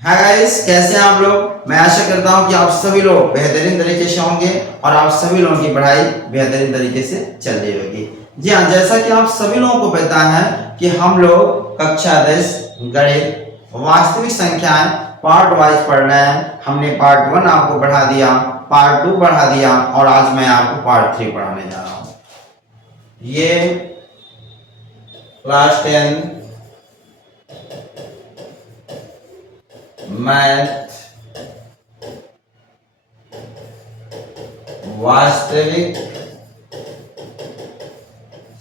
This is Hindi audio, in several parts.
हाय गाइस, कैसे हैं आप लोग। मैं आशा करता हूं कि आप सभी लोग बेहतरीन तरीके से होंगे और आप सभी लोगों की पढ़ाई बेहतरीन तरीके से चल रही होगी। जी हाँ, जैसा कि आप सभी लोगों को पता है कि हम लोग कक्षा 10 गणित वास्तविक संख्याएं पार्ट वाइज पढ़ रहे हैं। हमने पार्ट 1 आपको पढ़ा दिया, पार्ट 2 पढ़ा दिया और आज मैं आपको पार्ट 3 पढ़ाने जा रहा हूँ। ये क्लास 10 मैथ वास्तविक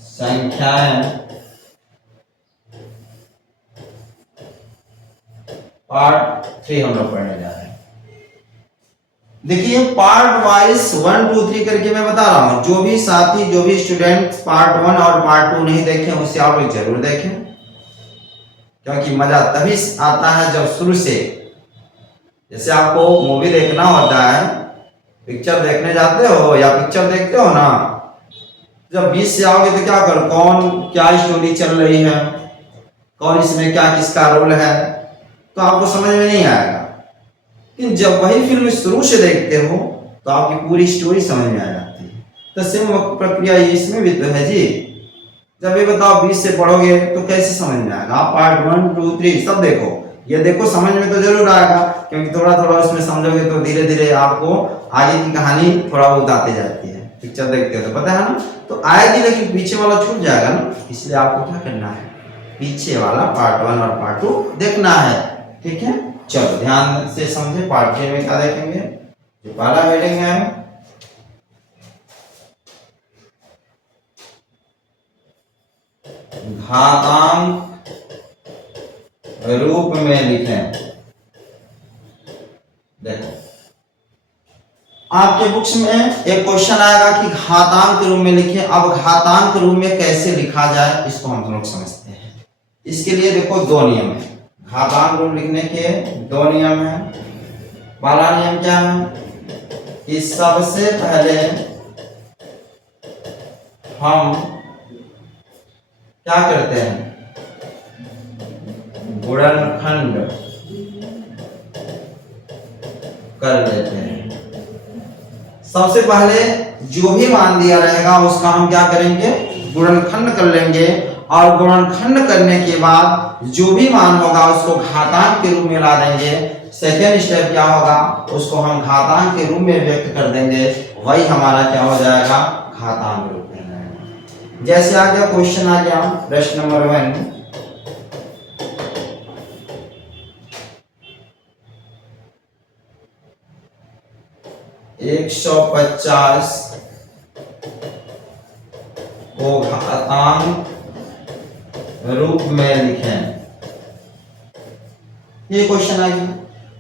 संख्याएं पार्ट 3 हम लोग पढ़ने जा रहे हैं। देखिए, पार्ट वाइज 1 2 3 करके मैं बता रहा हूं। जो भी साथी, जो भी स्टूडेंट पार्ट 1 और पार्ट 2 नहीं देखे उससे आप लोग जरूर देखें, क्योंकि मजा तभी आता है जब शुरू से, जैसे आपको मूवी देखना होता है, पिक्चर देखने जाते हो या पिक्चर देखते हो ना, जब बीच से आओगे तो क्या करो, कौन क्या स्टोरी चल रही है, कौन इसमें क्या किसका रोल है, तो आपको समझ में नहीं आएगा। लेकिन जब वही फिल्म शुरू से देखते हो तो आपकी पूरी स्टोरी समझ में आ जाती है। तो सेम प्रक्रिया इसमें भी तो है जी। जब ये बताओ 20 से पढ़ोगे तो कैसे समझ में आएगा। आप पार्ट 1 2 3 सब देखो, ये देखो, समझ में तो जरूर आएगा, क्योंकि थोड़ा थोड़ा उसमें समझोगे तो धीरे धीरे आपको आगे की कहानी थोड़ा बहुत आती जाती है। पिक्चर देखते हो तो पता है ना, तो आएगी, लेकिन पीछे वाला छूट जाएगा ना। इसलिए आपको क्या करना है, पीछे वाला पार्ट 1 और पार्ट 2 देखना है। ठीक है, चलो ध्यान से समझे। पार्ट 3 में क्या देखेंगे, जो पहला हेडिंग है घातांक रूप में लिखें। देखो, आपके बुक्स में एक क्वेश्चन आएगा कि घातांक रूप में लिखें। अब घातांक रूप में कैसे लिखा जाए इसको हम लोग समझते हैं। इसके लिए देखो दो नियम है। घातांक रूप लिखने के दो नियम है। पहला नियम क्या है कि सबसे पहले हम क्या करते हैं, गुणनखंड कर लेते हैं। सबसे पहले जो भी मान दिया रहेगा उसका हम क्या करेंगे, गुणनखंड कर लेंगे। और गुणनखंड करने के बाद जो भी मान होगा उसको घातांक के रूप में ला देंगे। सेकेंड स्टेप क्या होगा, उसको हम घातांक के रूप में व्यक्त कर देंगे। वही हमारा क्या हो जाएगा, घातांक रूप में जाएगा। जैसे आ गया क्वेश्चन, आ गया प्रश्न नंबर 1, 150 को घातांक रूप में लिखें। ये क्वेश्चन आ गया।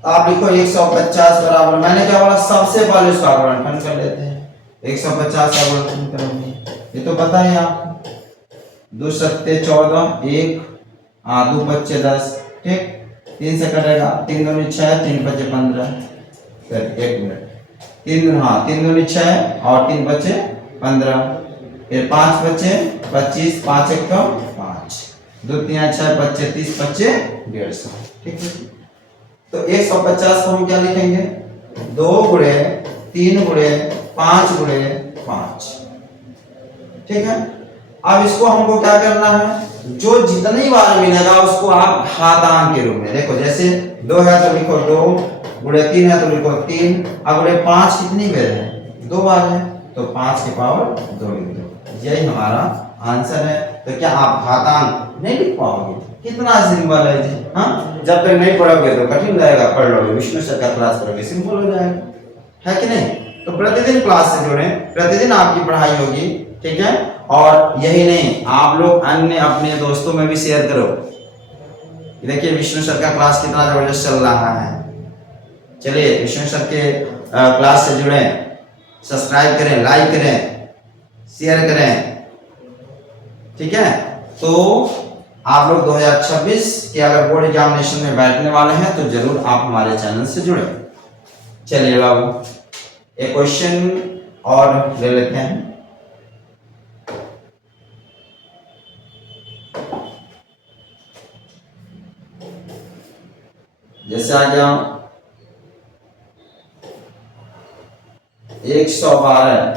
आप लिखो 150 बराबर, मैंने क्या बोला, सबसे पहले उसका गुणनखंड कर लेते हैं। 150 का गुणनखंड करेंगे, ये तो पता है आपको। 2 सत्ते 14, 1 2 बच्चे 10, ठीक। 3 से कटेगा, 3 दूनी 6, 3 बचे 15। फिर 1 मिनट, 3 दूनी 6 और 3 बचे 15। फिर 5 बचे 25, 5 1 का 5, 2 3 6 बचे 30, बचे 150। ठीक है, तो 150 को हम क्या लिखेंगे, 2 गुणे 3 गुणे 5 गुणे 5। ठीक है, अब इसको हमको क्या करना है, जो जितनी बार मिलेगा उसको आप घातांक के रूप में देखो। जैसे 2 है तो लिखो 2, गुणे 3 है तो लिखो 3, अब गुणे 5 कितनी बार है, 2 बार है, तो 5 की पावर 2 लिख दो। यही हमारा आंसर है। तो क्या आप घातांक नहीं लिख पाओगे, कितना सिंपल है जी। हाँ, जब तक नहीं पढ़ोगे तो कठिन रहेगा, पढ़ लोगे, विष्णु सर का क्लास करोगे, सिंपल हो जाएगा, है कि नहीं। तो प्रतिदिन क्लास से जुड़े, प्रतिदिन आपकी पढ़ाई होगी। ठीक है, और यही नहीं, आप लोग अन्य अपने दोस्तों में भी शेयर करो। देखिए विष्णु सर का क्लास कितना जबरदस्त चल रहा है। चलिए विष्णु सर के क्लास से जुड़े, सब्सक्राइब करें, लाइक करें, शेयर करें। ठीक है, तो आप लोग 2026 के अगर बोर्ड एग्जामिनेशन में बैठने वाले हैं तो जरूर आप हमारे चैनल से जुड़े। चलिए बाबू, एक क्वेश्चन और ले लेते हैं। जैसे आ गया 112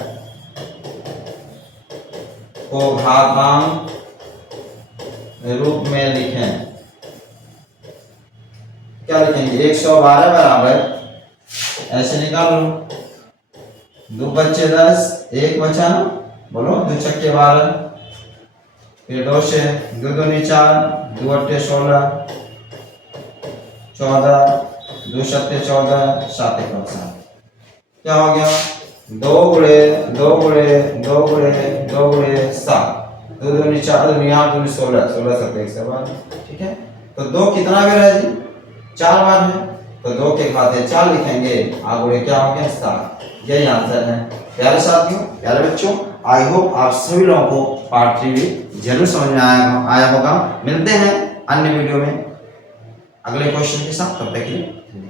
को घातांक रूप में लिखें। क्या लिखेंगे? 112 बराबर, ऐसे निकाल लो, 2 बच्चे 10, 1 बचा ना, बोलो 2 छक्के 12, फिर 2 से 2 दूनी 4, 2 अट्ठे 16, 14, 2 सत्ते 14, 7 एक 7। क्या हो गया? 2 गुणे 2 गुणे 2 गुणे 2 गुणे 7, 2 दूनी 4, 2 8 2 16, 16 7 112। ठीक है, तो 2 कितना बार है जी? 4 बार है, तो 2 के खाते 4 लिखेंगे, आगे क्या हो गया? 7। यही आंसर है। प्यारे साथियों, प्यारे बच्चों, आई होप आप सभी लोगों को पार्ट 3 जरूर समझ में आया होगा। मिलते हैं अन्य वीडियो में अगले क्वेश्चन के साथ, तब तक के लिए।